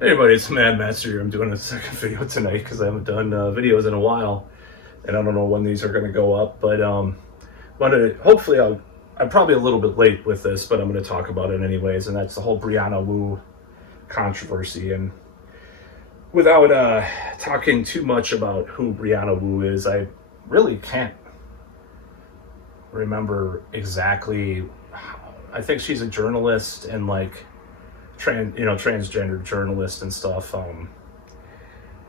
Hey everybody, it's Mad Master here. I'm doing a second video tonight because I haven't done videos in a while, and I don't know when these are going to go up. But hopefully I'm probably a little bit late with this, but I'm going to talk about it anyways. And that's the whole Brianna Wu controversy. And without talking too much about who Brianna Wu is, I really can't remember exactly. I think she's a journalist and like transgender journalist and stuff,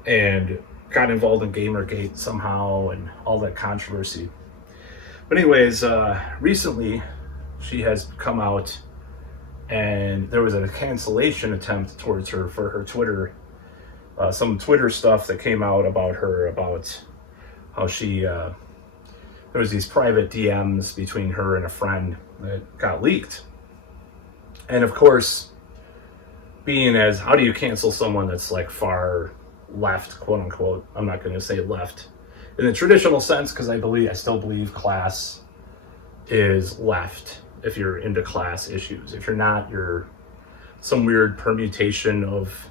and got involved in Gamergate somehow and all that controversy. But anyways, recently she has come out and there was a cancellation attempt towards her for her Twitter, some Twitter stuff that came out about her, about how she, there was these private DMs between her and a friend that got leaked. And of course, being as, how do you cancel someone that's like far left, quote unquote? I'm not going to say left in the traditional sense, because I still believe class is left if you're into class issues. If you're not, you're some weird permutation of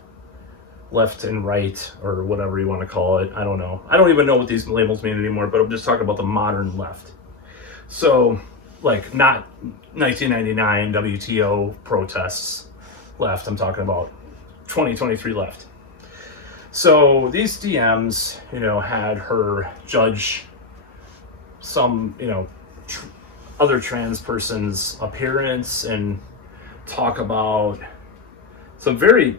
left and right or whatever you want to call it. I don't know. I don't even know what these labels mean anymore, but I'm just talking about the modern left. So like not 1999 WTO protests left, I'm talking about 2023 left. So these DMs, had her judge some, other trans person's appearance and talk about some very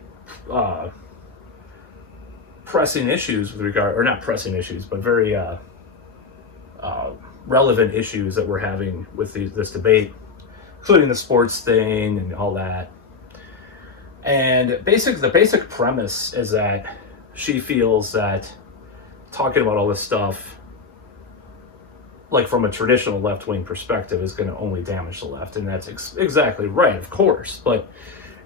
pressing issues with regard, or not pressing issues, but very relevant issues that we're having with this debate, including the sports thing and all that. And the basic premise is that she feels that talking about all this stuff, like from a traditional left-wing perspective, is going to only damage the left. And that's exactly right, of course. But,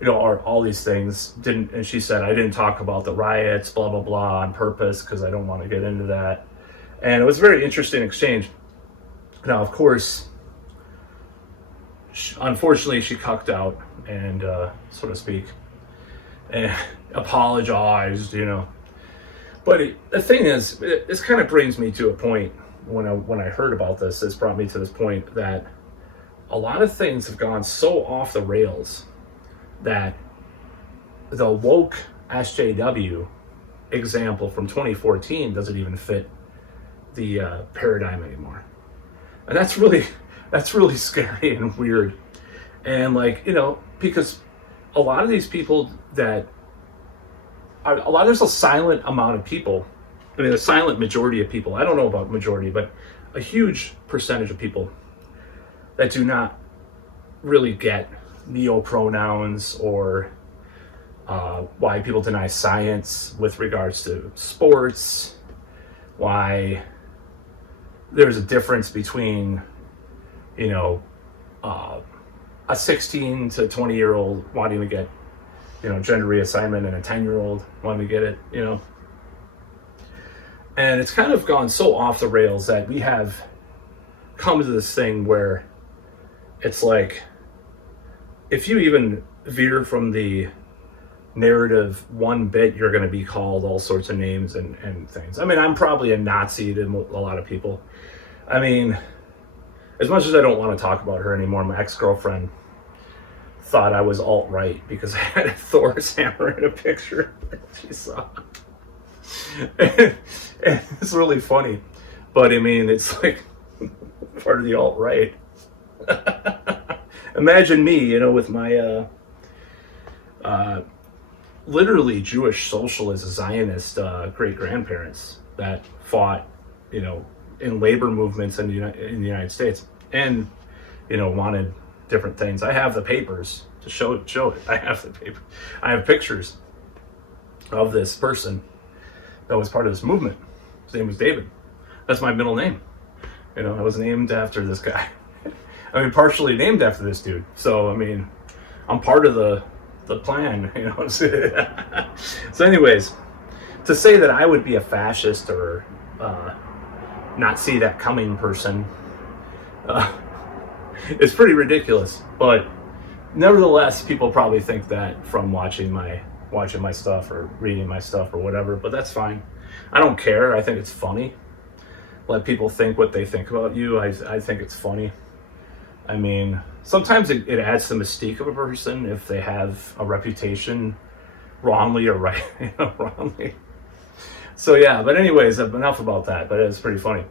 all these things didn't, and she said, I didn't talk about the riots, blah, blah, blah, on purpose, because I don't want to get into that. And it was a very interesting exchange. Now, of course, unfortunately, she cucked out and, so to speak, and apologized, But the thing is, this kind of brings me to a point when I heard about this. This brought me to this point that a lot of things have gone so off the rails that the woke SJW example from 2014 doesn't even fit the paradigm anymore. And that's really scary and weird. And because a lot of these people there's a silent amount of people, a silent majority of people, I don't know about majority, but a huge percentage of people that do not really get neo-pronouns or why people deny science with regards to sports, why there's a difference between, a 16 to 20-year-old wanting to get, gender reassignment and a 10-year-old wanting to get it, And it's kind of gone so off the rails that we have come to this thing where it's like, if you even veer from the narrative one bit, you're going to be called all sorts of names and things. I mean, I'm probably a Nazi to a lot of people. I mean, as much as I don't want to talk about her anymore, my ex-girlfriend thought I was alt-right because I had a Thor's hammer in a picture that she saw. And it's really funny. But I mean, it's like part of the alt-right. Imagine me, with my literally Jewish socialist Zionist great-grandparents that fought, in labor movements in the United States, and wanted different things. I have the papers to show it. I have the paper. I have pictures of this person that was part of this movement. His name was David. That's my middle name. I was named after this guy. I mean, partially named after this dude. So I mean, I'm part of the plan. So anyways, to say that I would be a fascist or not see that coming person is pretty ridiculous. But nevertheless, people probably think that from watching my watching my stuff or reading my stuff or whatever, but that's fine. I don't care. I think it's funny. Let people think what they think about you. I think it's funny. I mean, sometimes it adds to the mystique of a person if they have a reputation wrongly or right, wrongly. So yeah, but anyways, enough about that, but it's pretty funny.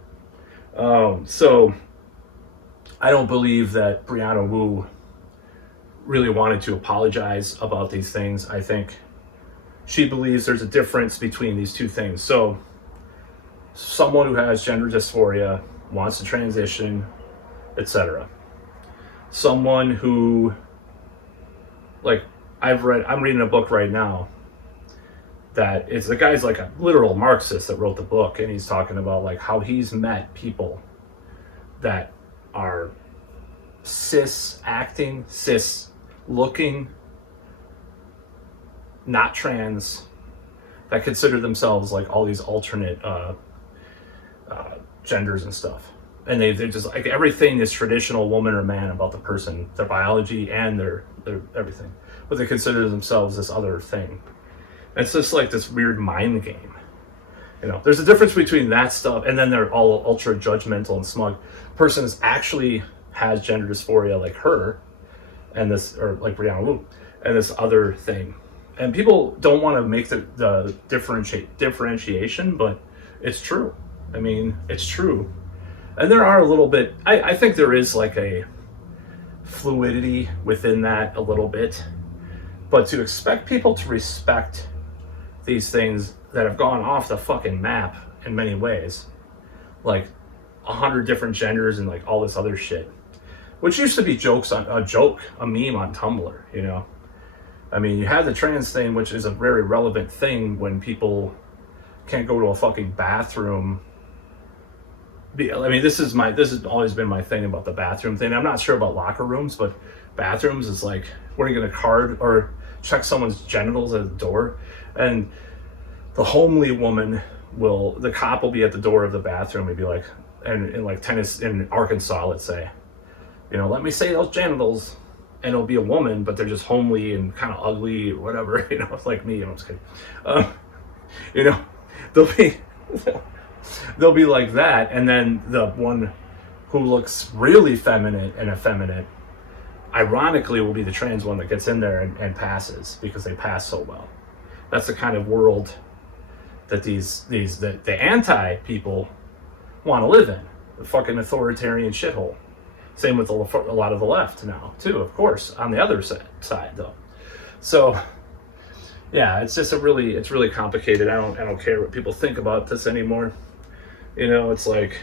So I don't believe that Brianna Wu really wanted to apologize about these things. I think she believes there's a difference between these two things. So someone who has gender dysphoria, wants to transition, etc. Someone who, like, I'm reading a book right now that it's the guy's like a literal Marxist that wrote the book, and he's talking about like how he's met people that are cis acting, cis looking, not trans, that consider themselves like all these alternate genders and stuff. And they're just like, everything is traditional woman or man about the person, their biology and their everything. But they consider themselves this other thing. And it's just like this weird mind game. You know, there's a difference between that stuff and then they're all ultra judgmental and smug. Person is actually has gender dysphoria like her, and this, or like Brianna Wu, and this other thing. And people don't want to make the differentiation, but it's true. I mean, it's true. And there are a little bit, I think there is like a fluidity within that a little bit. But to expect people to respect these things that have gone off the fucking map in many ways, like 100 different genders and like all this other shit, which used to be a meme on Tumblr, you know? I mean, you have the trans thing, which is a very relevant thing when people can't go to a fucking bathroom. I mean, this has always been my thing about the bathroom thing. I'm not sure about locker rooms, but bathrooms is like, where are you going to card or check someone's genitals at the door? And the homely woman the cop will be at the door of the bathroom and be like, and in like in Arkansas, let's say, you know, let me say those genitals. And it'll be a woman, but they're just homely and kind of ugly or whatever, you know, it's like me, I'm just kidding. You know, they'll be like that, and then the one who looks really feminine and effeminate, ironically, will be the trans one that gets in there and passes because they pass so well. That's the kind of world that the anti people want to live in, the fucking authoritarian shithole. Same with a lot of the left now, too, of course, on the other side, though. So, yeah, it's just it's really complicated. I don't care what people think about this anymore. You know, it's like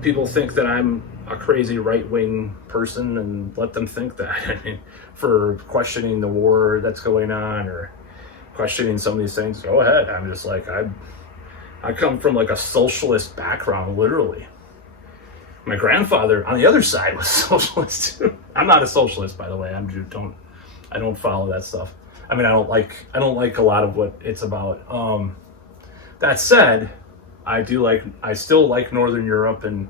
people think that I'm a crazy right-wing person, and let them think that. I mean, for questioning the war that's going on or questioning some of these things, go ahead. I'm just like, I come from like a socialist background, literally. My grandfather on the other side was socialist too. I'm not a socialist, by the way. I don't follow that stuff. I mean, I don't like a lot of what it's about. That said, I still like Northern Europe and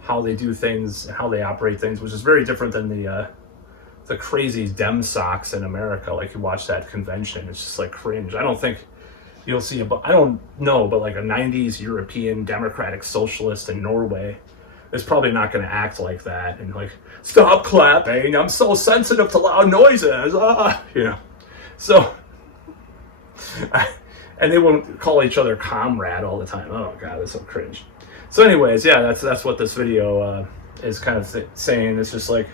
how they do things and how they operate things, which is very different than the crazy Dem socks in America. Like, you watch that convention, it's just like cringe. I don't think you'll see I don't know, but like a 90s European democratic socialist in Norway is probably not going to act like that and like, stop clapping, I'm so sensitive to loud noises, you know. So, and they won't call each other comrade all the time. Oh god, that's so cringe. So anyways, yeah, that's what this video is kind of saying. It's just like,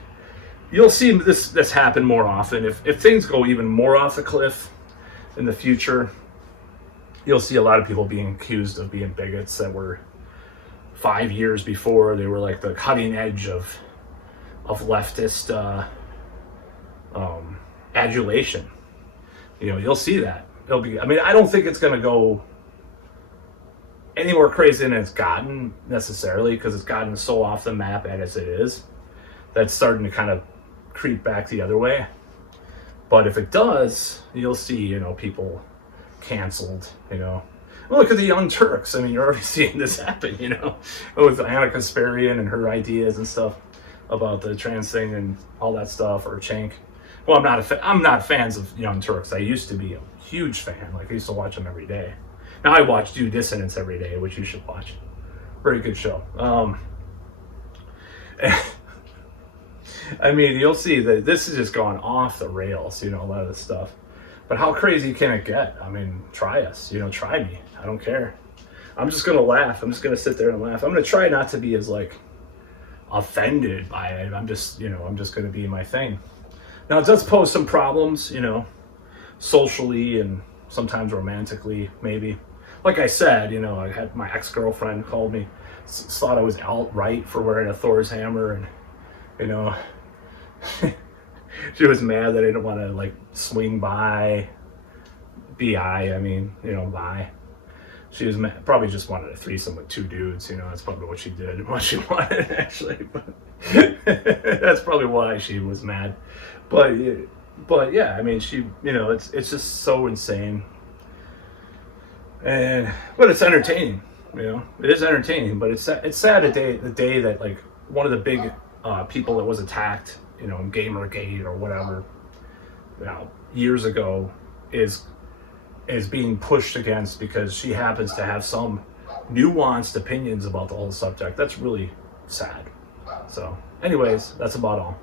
you'll see this happen more often. If things go even more off the cliff in the future, you'll see a lot of people being accused of being bigots that were 5 years before. They were like the cutting edge of leftist adulation. You know, you'll see that. It'll be, I mean, I don't think it's going to go any more crazy than it's gotten necessarily, because it's gotten so off the map as it is. That's starting to kind of creep back the other way. But if it does, you'll see, you know, people canceled, you know. Well, look at the Young Turks. I mean, you're already seeing this happen, you know, with Anna Kasparian and her ideas and stuff about the trans thing and all that stuff, or Cenk. Well, I'm not fans of Young Turks. I used to be a huge fan. Like I used to watch them every day. Now I watch Due Dissonance every day, which you should watch. Very good show. I mean, you'll see that this has just gone off the rails, a lot of this stuff. But how crazy can it get? I mean, try us, try me. I don't care. I'm just gonna laugh. I'm just gonna sit there and laugh. I'm gonna try not to be as like offended by it. I'm just gonna be my thing. Now it does pose some problems, socially and sometimes romantically, maybe. Like I said, I had my ex-girlfriend called me, thought I was alt-right for wearing a Thor's hammer, and she was mad that I didn't want to like swing by. Bi. She was mad, probably just wanted a threesome with two dudes. That's probably what she did, what she wanted actually. But that's probably why she was mad. But yeah, I mean, she, it's just so insane. But it's entertaining. It is entertaining. But it's sad the day that like one of the big people that was attacked, in Gamergate or whatever, years ago, is being pushed against because she happens to have some nuanced opinions about the whole subject. That's really sad. So, anyways, that's about all.